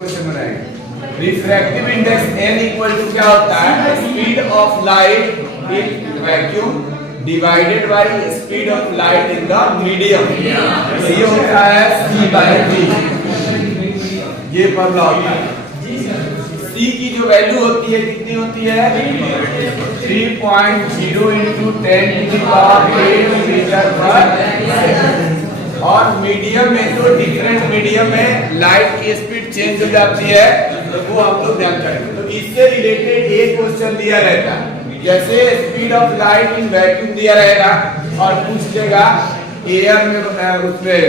Question बनाएंगे। Refractive index n equal to क्या होता है? Speed of light in vacuum divided by speed of light in the medium. ये होता है c/v। ये फॉर्मूला होता है। c की जो वैल्यू होती है कितनी होती है? 3.0 × 10⁸ मीटर पर सेकंड। और मीडियम में तो डिफरेंट मीडियम में लाइट की स्पीड चेंज हो जाती है, तो वो हम लोग ध्यान करेंगे। तो इससे रिलेटेड एक क्वेश्चन दिया रहता है, जैसे speed of light in vacuum दिया रहेगा और पूछ लेगा एयर में बताया, उसमें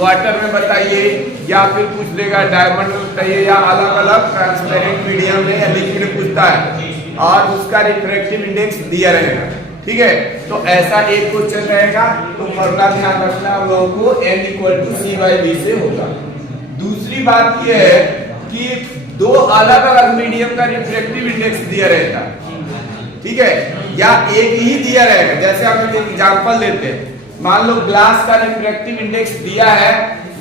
वाटर में बताइए, या फिर पूछ लेगा डायमंड में बताइए, या अलग अलग ट्रांसपेरेंट मीडियम में या लिक्विड में पूछता है और उसका रिफ्रैक्टिव इंडेक्स दिया रहेगा। ठीक है, तो ऐसा एक क्वेश्चन रहेगा, तो फॉर्मूला ध्यान रखना हम लोगों को n = c/v से होगा। दूसरी बात यह है कि दो अलग अलग मीडियम का रिफ्रैक्टिव इंडेक्स दिया रहता है, ठीक है, या एक ही दिया रहेगा। जैसे हम एक एग्जांपल लेते हैं, मान लो ग्लास का रिफ्रैक्टिव इंडेक्स दिया है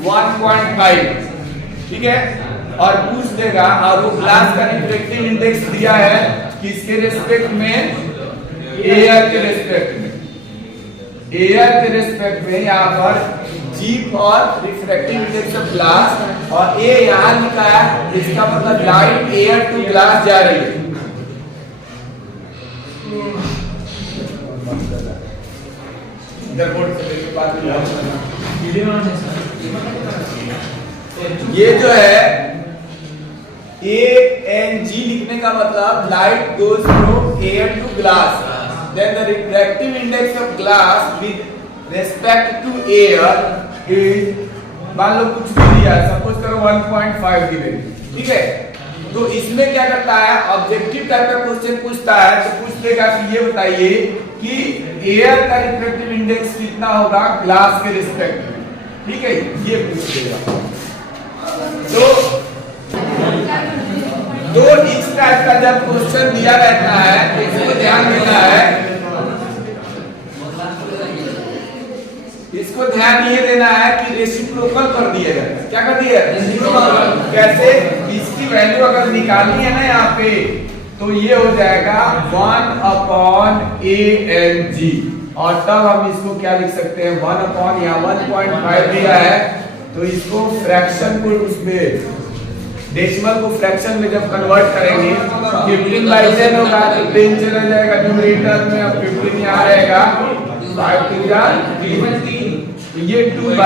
1.5, ठीक है, और पूछ देगा, और वो ग्लास का रिफ्रैक्टिव इंडेक्स दिया है किसके रिस्पेक्ट में? एयर के रिस्पेक्ट में। एयर के रिस्पेक्ट में यहाँ पर G for refractive index of glass और A यहाँ लिखा है, इसका मतलब लाइट एयर टू ग्लास जा रही है। इधर बोर्ड से लेके बात ये जो है ANG लिखने का मतलब light goes from air to glass, then the refractive index of glass with respect to air is, मान लो कुछ भी दिया है, सपोज करो 1.5 की वैल्यू, ठीक है। तो इसमें क्या करता है, ऑब्जेक्टिव टाइप का क्वेश्चन पूछता है, तो पूछ लेगा कि ये बताइए कि एयर का रिफ्रैक्टिव इंडेक्स कितना होगा ग्लास के रिस्पेक्ट में, ठीक है, ये पूछ लेगा। तो इस टाइप का जब क्वेश्चन दिया रहता है तो इसको ध्यान देना है, इसको ध्यान ये देना है कि रेसिप्रोकल कर दिया जाए। क्या कर दिया? रेसिप्रोकल। कैसे? इसकी वैल्यू अगर निकालनी है ना यहाँ पे, तो ये हो जाएगा 1/ANG, और तब हम इसको क्या लिख सकते हैं? 1/, यहाँ 1.5 दिया है, तो इसको फ्रैक्शन को, उसमें डेसिमल को फ्रैक्शन में जब कन्वर्ट करेंगे 15/10 होगा, तो 10 चला जाएगा न्यूमरेटर में, अब 15 यहाँ रहेगा, 5×3, ये 2/3 आ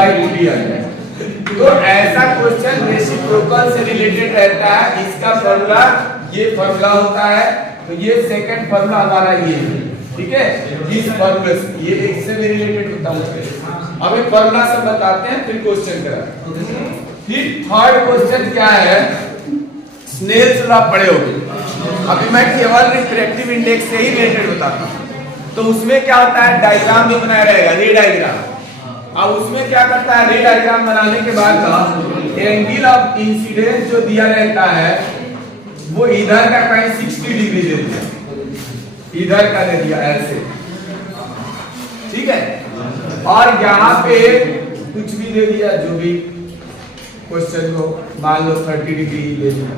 जाएगा। तो ऐसा क्वेश्चन रेसिप्रोकल से रिलेटेड रहता है। इसका फॉर्मूला ये फॉर्मूला होता है, तो ये सेकंड फॉर्मूला हमारा ये है, ठीक है। इस फॉर्मूले से ये इससे भी रिलेटेड होता है। अब एक फॉर्मूला सब बताते हैं, फिर क्वेश्चन करें। फिर थर्ड क्वेश्चन क्या है? स्नेल्स लॉ पढ़े होंगे। अभी मैं केवल रिफ्रैक्टिव इंडेक्स से ही रिलेटेड बताता हूँ। तो उसमें क्या होता है, डायग्राम भी बनाया रहेगा, रे डायग्राम। अब उसमें क्या करता है, रे डायग्राम बनाने के बाद एंगल ऑफ इंसिडेंस जो दिया रहता है वो इधर का कहीं 60 डिग्री दे दिया, इधर का दे दिया ऐसे, ठीक है, और यहाँ पे कुछ भी दे दिया, जो भी क्वेश्चन को मान लो 30 डिग्री दे दिया,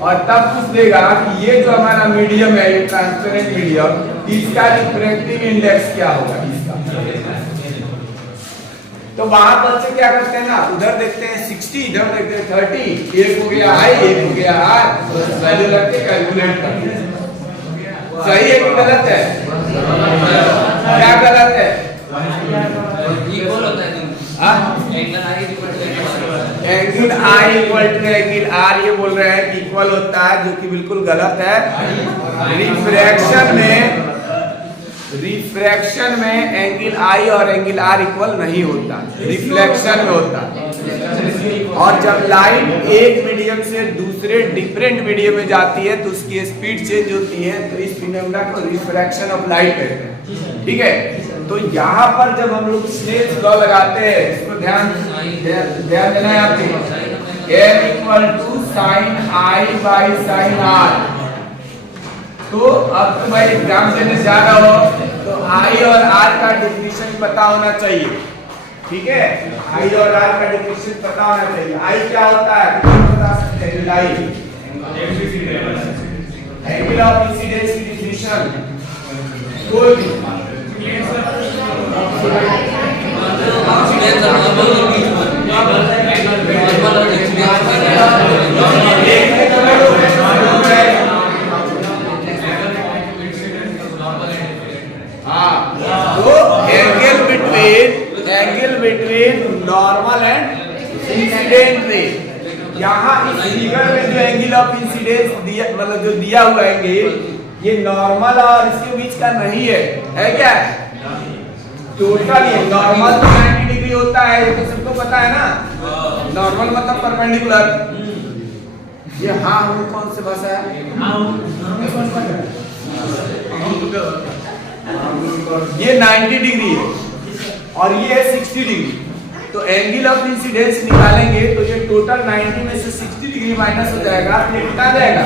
और तब पूछ देगा कि ये जो हमारा मीडियम है, ये ट्रांसपेरेंट मीडियम, इसका रिफ्रैक्टिव इंडेक्स क्या होगा इसका। तो वहां बच्चे क्या करते हैं ना, उधर देखते हैं 60, इधर देखते हैं 30, एक हो गया हाई, एक हो गया हाई, वैल्यू रख के कैलकुलेट करते हैं। सही है कि गलत है? क्या गलत है? इक्वल होता है, angle I equal to angle R, ये बोल रहे हैं कि इक्वल होता है, जो कि बिल्कुल गलत है। रिफ्रैक्शन में एंगल I और एंगल R इक्वल नहीं होता, रिफ्लेक्शन में होता है। और जब लाइट एक मीडियम से दूसरे डिफरेंट मीडियम में जाती है तो उसकी स्पीड चेंज होती है, तो इस फिनोमेना को रिफ्रैक्शन ऑफ लाइट कहते हैं, ठीक है। तो यहाँ पर जब हम लोग स्नेल्स लॉ लगाते हैं, इसको ध्यान देना है आपको, n = sin I/sin R। तो अब तो भाई एग्जाम देने जा रहा हो तो I और R का डेफिनेशन पता होना चाहिए, ठीक है। I और R का डेफिनेशन पता होना चाहिए। I क्या होता है? लाई एंगल ऑफ इंसिडेंस की डिफिनेशन कोई भी angle between normal and incident ray. यहाँ इस फिगर में जो एंगल ऑफ इंसिडेंस दिया मतलब जो दिया हुआ एंगल ये नॉर्मल और इसके बीच का नहीं है क्या? टोटल ये नॉर्मल तो 90 डिग्री होता है, ये तो सबको पता है ना। नॉर्मल मतलब परपेंडिकुलर। ये हाँ हम कौन से भाषा है? ये 90 डिग्री है और ये है 60 डिग्री। तो एंगल ऑफ इंसिडेंस निकालेंगे तो ये टोटल 90 में से 60 डिग्री माइनस हो जाएगा, ये कितना जाएगा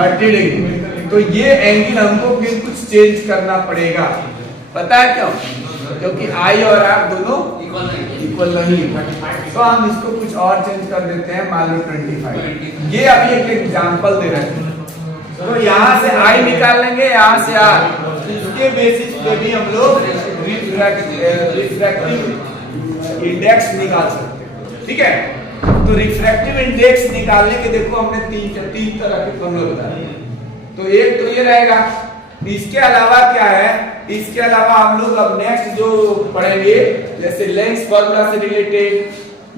30 डिग्री। तो ये एंगल हमको फिर कुछ चेंज करना पड़ेगा। पता है क्यों? क्योंकि आई और आर दोनों इक्वल नहीं है। तो हम इसको कुछ और चेंज कर देते हैं, मान लो 25। ये अभी एक एग्जांपल दे रहे हैं। तो यहाँ से आई निकाल लेंगे, यहाँ से आर, इसके बेसिस पे भी हम लोग रिफ्रैक्टिव इंडेक्स निकाल सकते हैं। ठीक है, तो रिफ्रैक्टिव इंडेक्स निकालने के देखो हमने तीन तरह के फॉर्मूला बताए। तो एक तो ये रहेगा। इसके अलावा क्या है? इसके अलावा हम लोग अब नेक्स्ट जो पढ़ेंगे जैसे लेंस फॉर्मूला से रिलेटेड,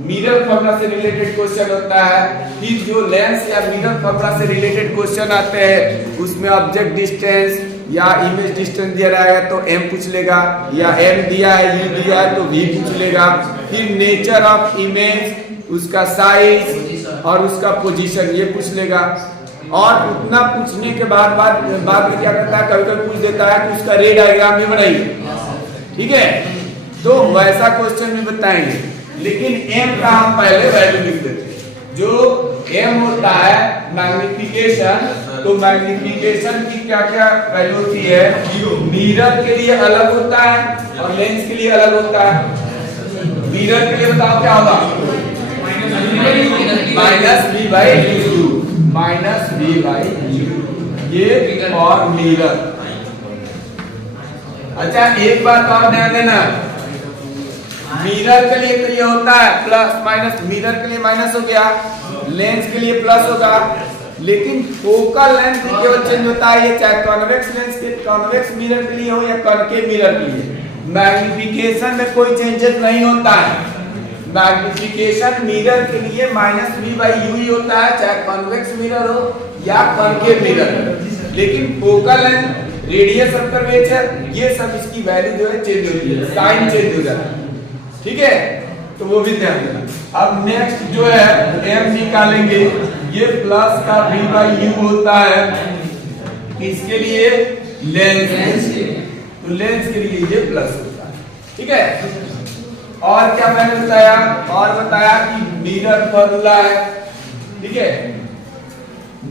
मिरर फॉर्मूला से रिलेटेड क्वेश्चन होता है। फिर जो लेंस या मिरर फॉर्मूला से रिलेटेड क्वेश्चन आते हैं उसमें ऑब्जेक्ट डिस्टेंस या इमेज डिस्टेंस दिया रहेगा तो m पूछ लेगा, या m दिया है u दिया है तो v पूछ लेगा। फिर नेचर ऑफ इमेज, उसका साइज और उसका पोजीशन ये पूछ लेगा। और उतना पूछने के बाद में क्या करता है, कभी कभी पूछ देता है कि उसका रे डायग्राम भी बनाइए। ठीक है, तो वैसा क्वेश्चन भी बताएंगे, लेकिन m का हम पहले वैल्यू लिख देते हैं। जो m होता है मैग्निफिकेशन, तो मैग्निफिकेशन की क्या क्या वैल्यू होती है? मिरर के लिए अलग होता है और लेंस के लिए अलग होता है। मिरर के लिए बताओ क्या होगा? Minus v by u, minus v by u, ये और मिरर। अच्छा एक बात और ध्यान देना, मिरर के लिए तो ये होता है प्लस माइनस, मिरर के लिए माइनस हो गया, लेंस के लिए प्लस होगा। लेकिन फोकल लेंथ केवल चेंज होता है, ये चाहे कॉन्वेक्स लेंस के कॉन्वेक्स मिरर के लिए हो या कॉनकेव मिरर के लिए। मैग्निफिकेशन में कोई चेंजेस नहीं होता है। मैग्निफिकेशन मिरर के लिए माइनस v बाई u ही होता है, चाहे कॉन्वेक्स मिरर हो या कॉनकेव मिरर। लेकिन focal length, radius of curvature, ये सब इसकी वैल्यू जो है चेंज होती है, साइन चेंज हो जाता है। ठीक है, तो वो भी ध्यान देना। अब नेक्स्ट जो है m निकालेंगे, ये प्लस का v बाई u होता है इसके लिए लेंस, तो लेंस के लिए ये प्लस होता है। ठीक है, और क्या मैंने बताया? और बताया कि मिरर फॉर्मूला है। ठीक है,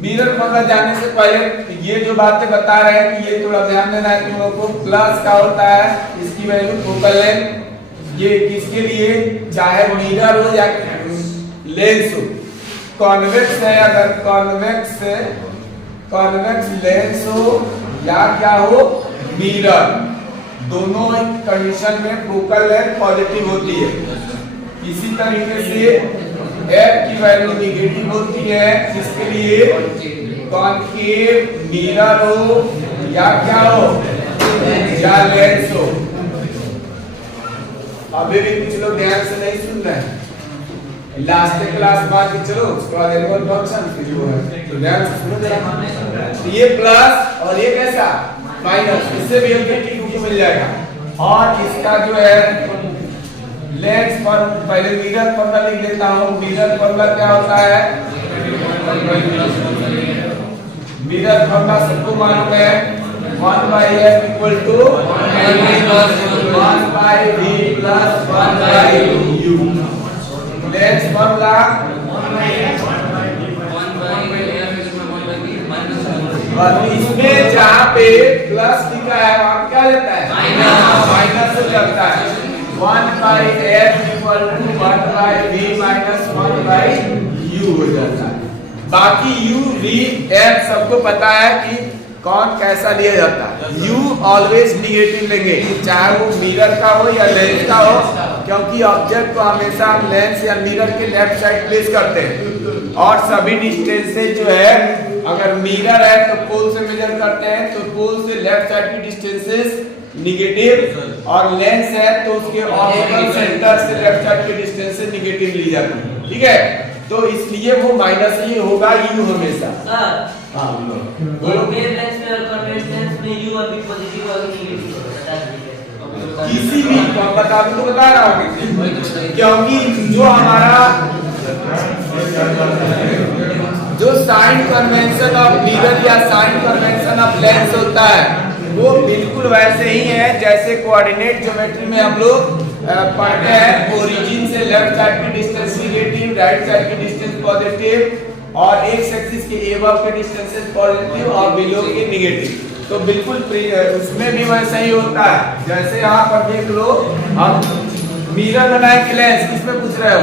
मिरर फॉर्मूला जाने से पहले ये जो बातें बता रहे हैं कि ये थोड़ा ध्यान देना है तुम लोगों को। प्लस का होता है इसकी वैल्यू फोकल लेंथ, ये किसके लिए? चाहे मिरर हो या लेंस हो। कॉन्वेक्स है, अगर कॉन्वेक्स लेंस हो या क्या हो मिरर, दोनों कंडीशन में फोकल लेंथ पॉजिटिव होती है। इसी तरीके से f की वैल्यू निगेटिव होती है किसके लिए? कॉनकेव मिरर हो या क्या हो या लेंस हो। अभी भी कुछ लोग ध्यान से नहीं सुन रहे हैं, लास्ट क्लास बाद में चलो उसके बाद एनुअल फंक्शन फिर वो है, तो ध्यान से सुनो जरा। ये प्लस और ये कैसा माइनस, इससे भी हमको t2 मिल जाएगा। और इसका जो है लेंस पर पहले मिरर फॉर्मूला लिख लेता हूं। मिरर फॉर्मूला क्या होता है? मिरर फॉर्मूला सबको मालूम है, 1/f equal to 1/v plus 1/u। Lens formula इसमें जहाँ पे प्लस लिखा है वहां क्या लेता है? माइनस से चलता है। 1/f equal to 1/v minus 1/u। U हो जाता है। बाकी U, V, F सबको पता है कि कौन कैसा लिया जाता है। U ऑलवेज निगेटिव लेंगे, चाहे वो मिरर का हो या लेंस का हो, क्योंकि ऑब्जेक्ट को हमेशा हम लेंस या मिरर के लेफ्ट साइड प्लेस करते हैं। और सभी डिस्टेंसेस जो है, अगर मिरर है तो पोल से मेजर करते हैं, तो पोल से लेफ्ट साइड की डिस्टेंसेस निगेटिव, और लेंस है तो उसके ऑप्टिकल सेंटर से लेफ्ट साइड की डिस्टेंस से निगेटिव ली जाती है। ठीक है, तो इसलिए वो माइनस ही होगा U हमेशा। हाँ बोलो। वेवलेंथ में और कॉन्वेक्स लेंस में U अभी पॉजिटिव और नेगेटिव बता दीजिए। किसी भी बता रहा हूँ, क्योंकि जो हमारा जो साइन कन्वेंशन ऑफ मिरर या साइन कन्वेंशन ऑफ लेंस होता है, वो बिल्कुल वैसे ही है जैसे कोऑर्डिनेट ज्योमेट्री में हम लोग पढ़ते हैं। ओरिजिन से लेफ्ट साइड की डिस्टेंस निगेटिव, राइट साइड की डिस्टेंस पॉजिटिव, और एक्स एक्सिस के एबव के डिस्टेंसेस पॉजिटिव और बिलो के निगेटिव। तो बिल्कुल उसमें भी वैसा ही होता है। जैसे यहाँ पर देख लो, हम मिरर बनाए कि लेंस, किसमें पूछ रहे हो?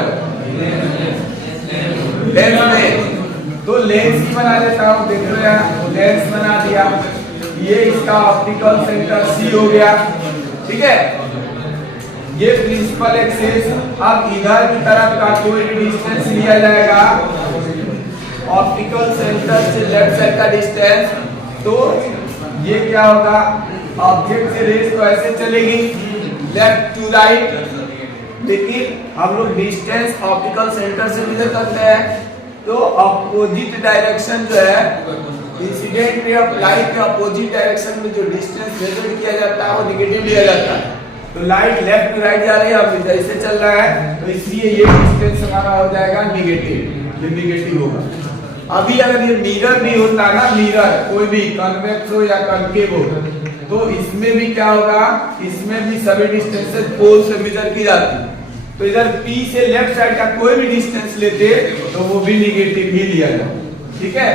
लेंस में। तो लेंस ही बना देता हूँ, देख लो यहाँ लेंस बना दिया, ये इसका ऑप्टिकल सेंटर C हो गया। ठीक है, ये प्रिंसिपल एक्सिस। अब इधर की तरफ का कोई डिस्टेंस लिया जाएगा ऑप्टिकल सेंटर से लेफ्ट साइड का डिस्टेंस, तो ये क्या होगा, ऑब्जेक्ट से रेस तो ऐसे चलेगी लेफ्ट टू राइट, लेकिन हम लोग डिस्टेंस ऑप्टिकल सेंटर से मेजर करते हैं, तो अपोजिट डायरेक्शन जो है, इंसिडेंट रे ऑफ लाइट के अपोजिट डायरेक्शन में जो डिस्टेंस मेजर किया जाता है वो निगेटिव लिया जाता है। तो लाइट लेफ्ट टू राइट जा रही है, अब जैसे चल रहा है, तो इसलिए ये डिस्टेंस हमारा हो जाएगा निगेटिव, ये निगेटिव होगा। अभी अगर ये मिरर भी होता है ना, मिरर कोई भी कन्वेक्स हो या कनकेव हो, तो इसमें भी क्या होगा, इसमें भी सभी डिस्टेंसेस पोल से मेजर की जाती है। तो इधर P से लेफ्ट साइड का कोई भी डिस्टेंस लेते तो वो भी निगेटिव ही लिया जाए। ठीक है,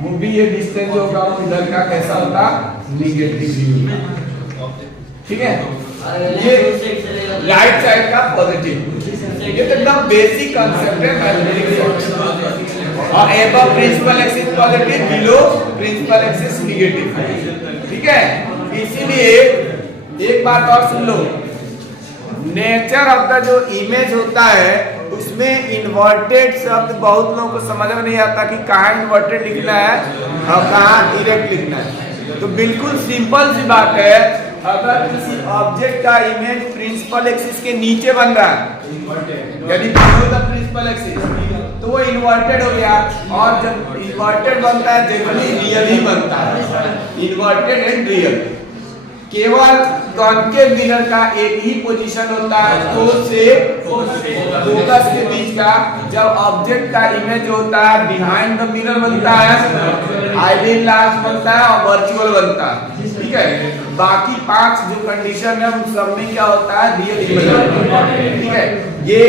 वो भी ये डिस्टेंस होगा, वो इधर का कैसा होगा, निगेटिव ही होगा। ठीक है, ये राइट साइड का पॉजिटिव। ये तो एकदम बेसिक कांसेप्ट है मैथमेटिक्स। और above principal axis positive, below principal axis negative. ठीक है, इसीलिए एक बात और सुन लो, नेचर ऑफ द जो इमेज होता है उसमें इन्वर्टेड शब्द बहुत लोगों को समझ में नहीं आता कि कहाँ इन्वर्टेड लिखना है और कहाँ डायरेक्ट लिखना है। तो बिल्कुल सिंपल सी बात है, अगर किसी ऑब्जेक्ट का इमेज प्रिंसिपल एक्सिस के नीचे बन रहा है, यदि बिलो द प्रिंसिपल एक्सिस, तो वो इन्वर्टेड हो गया। और जब इन्वर्टेड बनता है जनरली रियल ही बनता है, इन्वर्टेड एंड रियल। केवल कॉन्केव मिरर का एक ही पोजीशन होता है फोकस से फोकस के बीच का, जब ऑब्जेक्ट का इमेज होता है बिहाइंड द मिरर बनता है, आइडियल लार्ज बनता है और वर्चुअल बनता है। ठीक है, बाकी 5 जो कंडीशन है उन सब में क्या होता है, रियल इमेज। ठीक है, ये